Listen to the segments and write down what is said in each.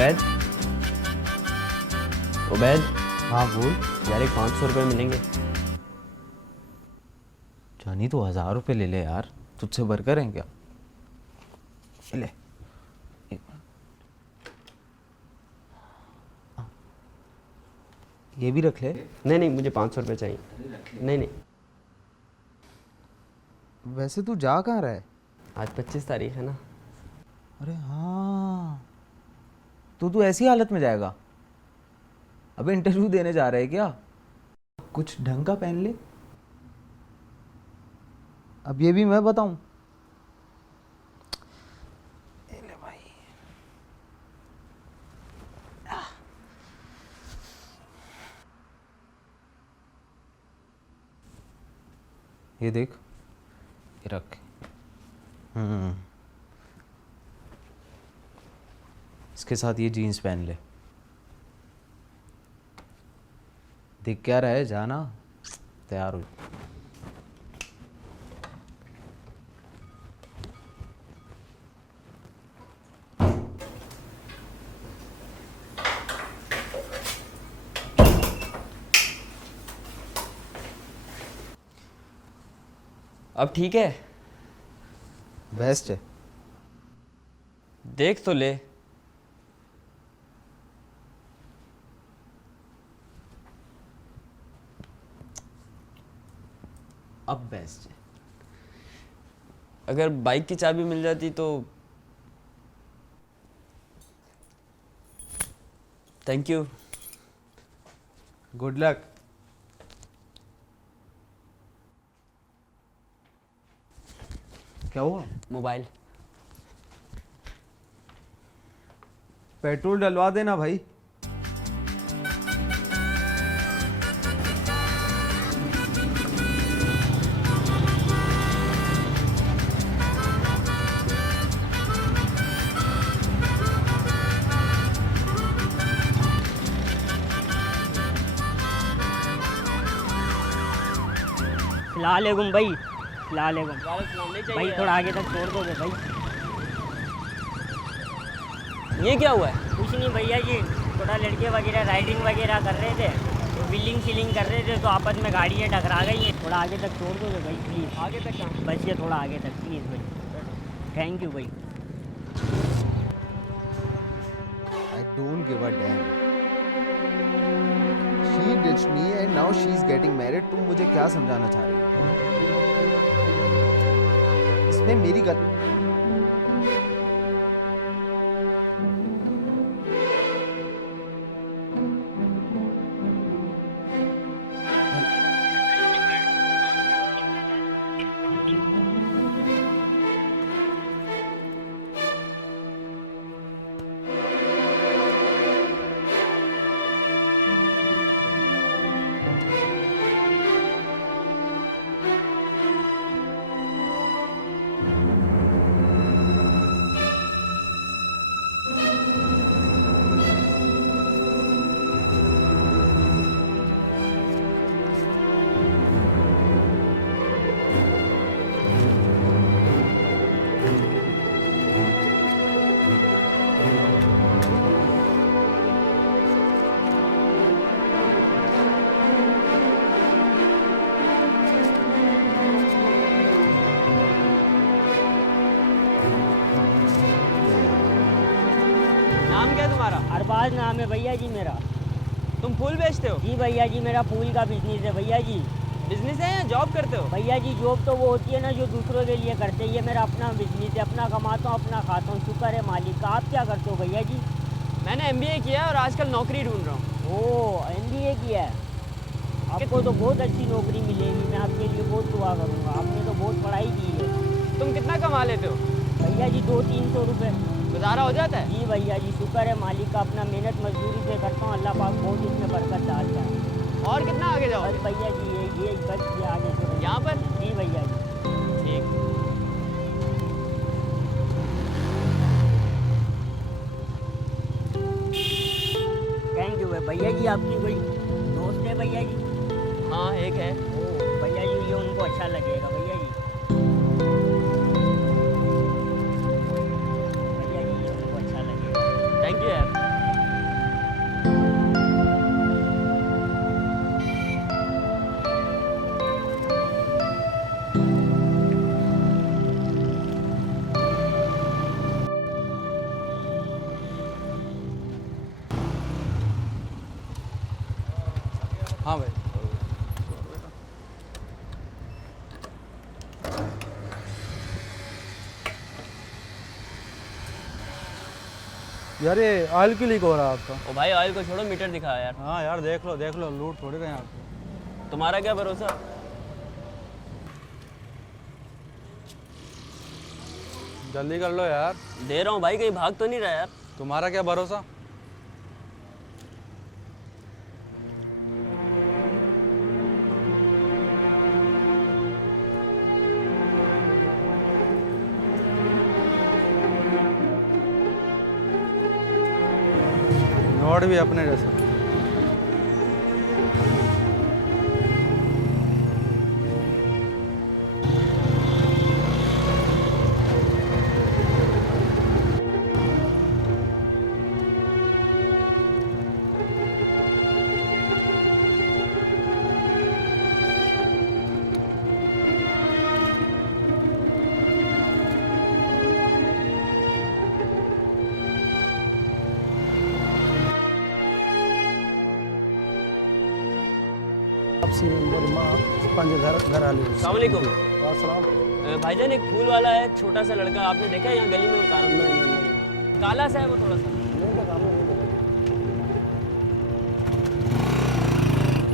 उबैद, उबैद हाँ बोल। यार एक 500 रुपये मिलेंगे। जानी तो 1000 रुपये ले ले यार, तुझसे बर्गर हैं क्या? ले एक मिनट। ये भी रख ले। नहीं नहीं, मुझे 500 रुपये चाहिए। नहीं नहीं, वैसे तू जा कहाँ रहा है? आज 25 तारीख है ना। अरे हाँ, तो तू ऐसी हालत में जाएगा? अबे इंटरव्यू देने जा रहा है क्या? कुछ ढंग का पहन ले। अब ये भी मैं बताऊं? ये ले भाई। ये देख, ये रख। इसके साथ ये जीन्स पहन ले। दिख क्या रहा है, जाना तैयार हो। अब ठीक है, बेस्ट है। देख तो ले। अब बेस्ट है। अगर बाइक की चाबी मिल जाती तो। Thank you. Good luck. क्या हुआ? मोबाइल। पेट्रोल डलवा देना भाई। सलालेकुम भाई, सलालेकुम भाई, थोड़ा आगे तक छोड़ दोगे भाई? ये क्या हुआ है? कुछ नहीं भैया जी, थोड़ा लड़के वगैरह राइडिंग वगैरह कर रहे थे, तो बिल्डिंग सीलिंग कर रहे थे, तो आपस में गाड़ियाँ टकरा गई हैं। थोड़ा आगे तक छोड़ दोगे भाई प्लीज़? आगे तक कहाँ? बस ये थोड़ा आगे तक प्लीज़ भाई, थैंक यू भाई। I don't give a damn. She ditched me and now she's getting married. तुम मुझे क्या समझाना चाह रही हो? इसमें मेरी गलती। नाम क्या है तुम्हारा? अरबाज नाम है भैया जी मेरा। तुम फूल बेचते हो? जी भैया जी, मेरा फूल का बिजनेस है भैया जी। बिजनेस है या जॉब करते हो? भैया जी जॉब तो वो होती है ना जो दूसरों के लिए करते हैं, ये मेरा अपना बिजनेस है, अपना कमाता हूँ अपना खाता हूँ, शुक्र है मालिक का। आप क्या करते हो भैया जी? मैंने MBA किया है और आजकल नौकरी ढूंढ रहा हूँ। ओह MBA किया है, आपको तो बहुत अच्छी नौकरी मिलेगी, मैं आपके लिए बहुत दुआ करूँगा, आपने तो बहुत पढ़ाई की है। तुम कितना कमा लेते हो? भैया जी 200-300 रुपये। गुजारा हो जाता है? जी भैया जी, शुक्र है मालिक का, अपना मेहनत मजदूरी से करता हूँ, अल्लाह पाक बहुत इसमें बरकत डालता है। और कितना आगे जाओ? बस भैया जी ये बस ये आगे से यहाँ पर? जी भैया जी। ठीक। थैंक यू भैया जी। आपकी कोई दोस्त है भैया जी? हाँ एक है। ओ भैया जी, ये उनको अच्छा लगेगा भैया जी। भैया जी ये उनको अच्छा लगेगा। थैंक यू यार। हाँ भाई। यार ये ऑयल क्यों लीक हो रहा है आपका? ओ भाई ऑयल को छोड़ो, मीटर दिखा यार। हाँ यार देख लो लूट थोड़ी रहे हैं आप। तुम्हारा क्या भरोसा? जल्दी कर लो यार। दे रहा हूँ भाई, कहीं भाग तो नहीं रहा यार। तुम्हारा क्या भरोसा? नोट भी अपने जैसा। अस्सलाम वालेकुम। भाईजान एक फूल वाला है, छोटा सा लड़का, आपने देखा है यहाँ गली में उतारा था? काला सा है वो थोड़ा सा।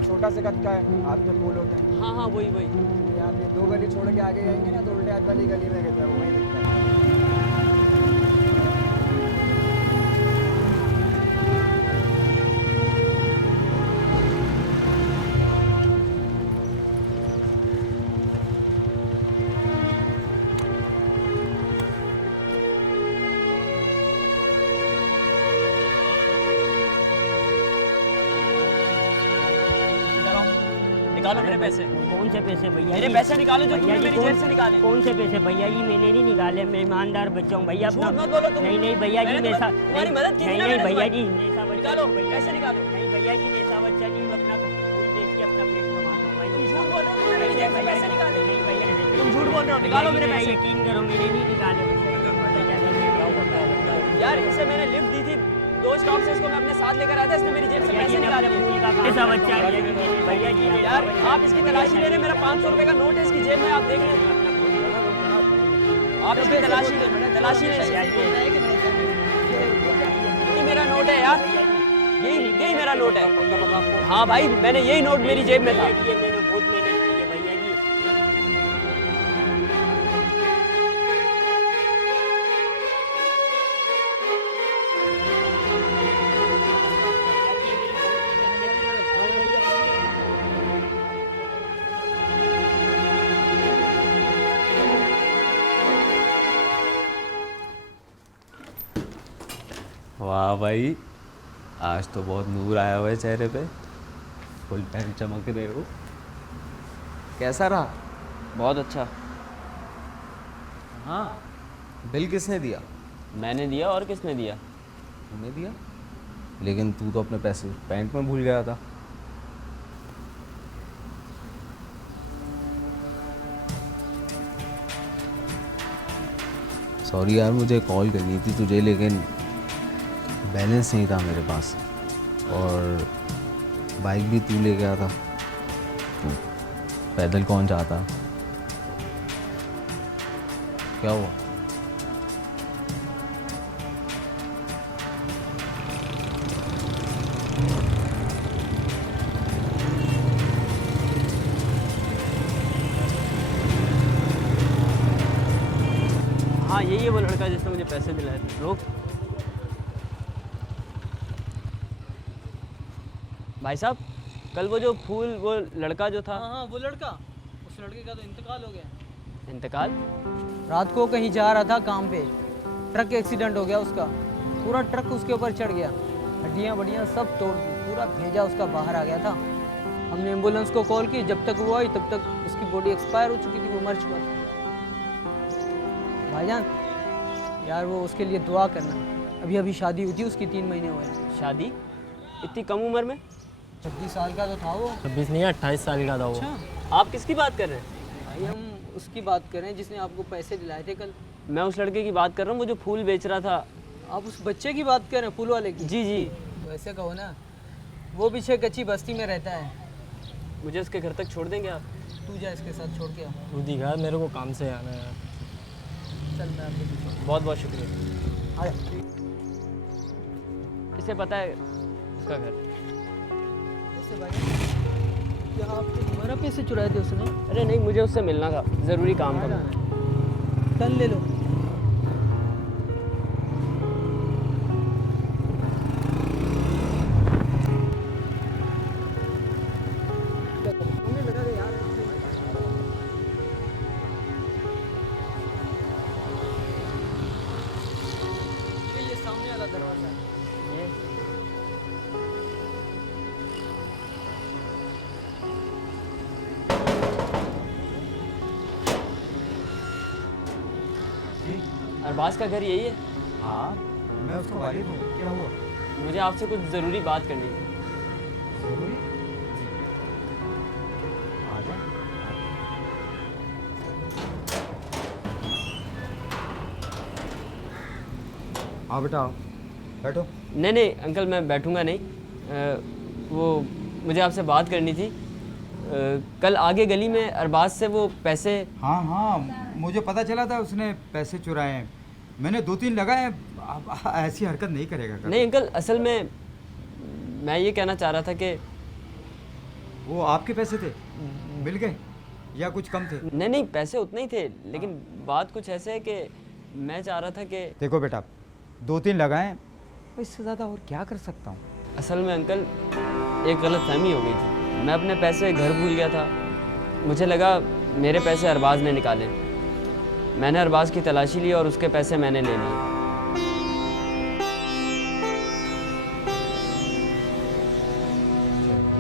छोटा से कद का है, हाथ में फूल होते हैं। हाँ हाँ वही वही। यहाँ पे 2 गली छोड़ के आगे जाएंगे ना, तो उल्टे हाथ वाली गली में रहता है, वहीं दिखता है। निकालो मेरे पैसे। कौन से पैसे भैया मेरे जी? पैसे निकालो जो भैया तुमने जी, मेरी जेब से निकाले। कौन से पैसे भैया जी? मैंने नहीं निकाले, मैं ईमानदार बच्चा हूँ भैया। अपना झूठ मत बोलो तुम। नहीं नहीं भैया जी, मैंने ऐसा तुम्हारी मदद की थी नहीं ना नहीं मैंने भैया तुम्हारी। जी, ऐसा बच्चा निकालो, नहीं भैया पैसे जी। निकालो। नहीं भैया जी, ऐसा बच्चा नहीं, मैं अपना फूल बेच के अपना पेट कमाता हूँ भाई। तुम झूठ बोल रहे हो, तुमने मेरी जेब से पैसे निकाले। नहीं भैया जी, तुम झूठ बोल रहे हो, निकालो मेरे भैया जी, पैसे। यकीन करो मैंने नहीं निकाले यार इसे मैंने लिफ्ट दी थी 2 स्टॉप से, इसको मैं अपने साथ लेकर आया था, इसने मेरी जेब से पैसे निकाले। फूल का काम। ऐसा बच्चा है भैया जी। यार आप इसकी तलाशी ले रहे, मेरा 500 रुपए का नोट है इसकी जेब में, आप देख लें। आप इसकी तलाशी ले, तलाशी ले। ये मेरा नोट है यार, यही मेरा नोट है। हाँ भाई, मैंने यही नोट मेरी जेब में था। मैंने बहुत मेहनत की है भैया जी। वाह भाई, आज तो बहुत नूर आया हुआ है चेहरे पे, फुल पैंट चमक रहे हो। कैसा रहा? बहुत अच्छा। हाँ, बिल किसने दिया? मैंने दिया, और किसने दिया? तूने दिया, लेकिन तू तो अपने पैसे पैंट में भूल गया था। सॉरी यार, मुझे कॉल करनी थी तुझे, लेकिन बैलेंस नहीं था मेरे पास, और बाइक भी तू ले गया था, तो पैदल कौन जाता? क्या हुआ? हाँ यही है वो लड़का जिसने मुझे पैसे दिलाए थे। रोक भाई साहब, कल वो जो फूल, वो लड़का जो था। हाँ वो लड़का, उस लड़के का तो इंतकाल हो गया। इंतकाल? रात को कहीं जा रहा था काम पे, ट्रक एक्सीडेंट हो गया उसका, पूरा ट्रक उसके ऊपर चढ़ गया, हड्डियाँ बड्डियाँ सब तोड़ दी, पूरा भेजा उसका बाहर आ गया था। हमने एम्बुलेंस को कॉल की, जब तक वो आई तब तक उसकी बॉडी एक्सपायर हो चुकी थी, वो मर चुका था। भाईजान यार वो उसके लिए दुआ करना, अभी अभी शादी हुई थी उसकी, 3 महीने हुए हैं। शादी? इतनी कम उम्र में? 26 साल का तो था वो। 26 नहीं 28 साल का था वो। अच्छा आप किसकी बात कर रहे हैं? भाई हम उसकी बात कर रहे हैं जिसने आपको पैसे दिलाए थे कल। मैं उस लड़के की बात कर रहा हूँ, वो जो फूल बेच रहा था। आप उस बच्चे की बात कर रहे हैं, फूल वाले की? जी जी। तो ऐसे कहो ना, वो पीछे कच्ची बस्ती में रहता है, मुझे उसके घर तक छोड़ देंगे आप? तू जा इसके साथ छोड़ के आ। तू दिखा, मेरे को काम से आना है यार। चल मैं आपके पीछे। बहुत बहुत शुक्रिया। आ इसे पता है उसका घर? जा भाई, क्या आपके दोबारा पैसे चुराए थे उसने? अरे नहीं, मुझे उससे मिलना था, ज़रूरी काम था। टन ले लो। ये सामने वाला दरवाजा है। ये अरबाज का घर यही है? हाँ, मैं उसका वालिद हूँ। क्या हुआ? मुझे आपसे कुछ ज़रूरी बात करनी थी। जरूरी? आ जा। हाँ बेटा, आओ। बैठो। नहीं नहीं अंकल, मैं बैठूंगा नहीं। वो मुझे आपसे बात करनी थी। कल आगे गली में अरबाज से वो पैसे। हाँ हाँ, मुझे पता चला था उसने पैसे चुराए हैं। मैंने 2-3 लगाए हैं। अब ऐसी हरकत नहीं करेगा कभी। नहीं अंकल, असल में मैं ये कहना चाह रहा था कि वो आपके पैसे थे, मिल गए या कुछ कम थे? नहीं नहीं, पैसे उतने ही थे, लेकिन बात कुछ ऐसे है कि मैं चाह रहा था कि देखो बेटा, 2-3 लगाए, इससे ज़्यादा और क्या कर सकता हूँ। असल में अंकल एक गलतफहमी हो गई थी। मैं अपने पैसे घर भूल गया था। मुझे लगा मेरे पैसे अरबाज ने निकाले। मैंने अरबाज की तलाशी ली और उसके पैसे मैंने ले लिए।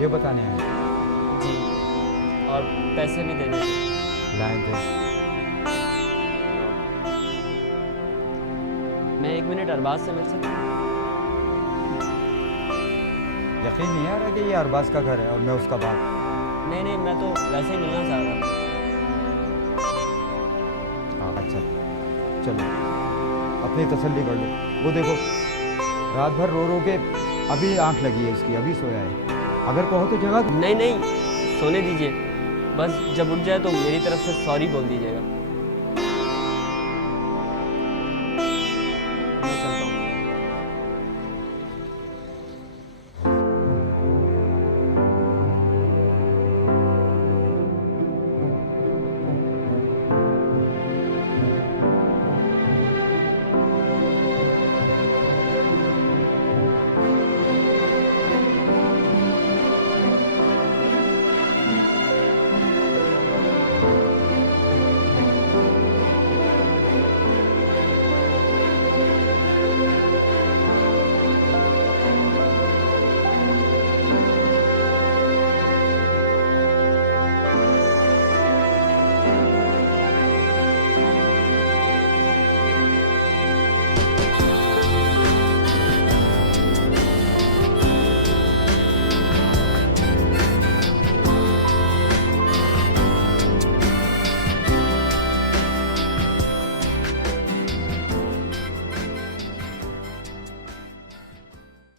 ये बताने आए? जी, और पैसे भी देने थे। लाए थे। मैं 1 मिनट अरबाज से मिल सकता हूँ? यकीन नहीं आ रहा कि ये अरबाज का घर है और मैं उसका बाप। नहीं नहीं, मैं तो वैसे ही मिलना चाह रहा था। हाँ अच्छा, चलो अपनी तसल्ली कर लो। वो देखो, रात भर रो रो के अभी आंख लगी है इसकी, अभी सोया है। अगर कहो तो जगह दो। नहीं नहीं, सोने दीजिए। बस जब उठ जाए तो मेरी तरफ से सॉरी बोल दीजिएगा।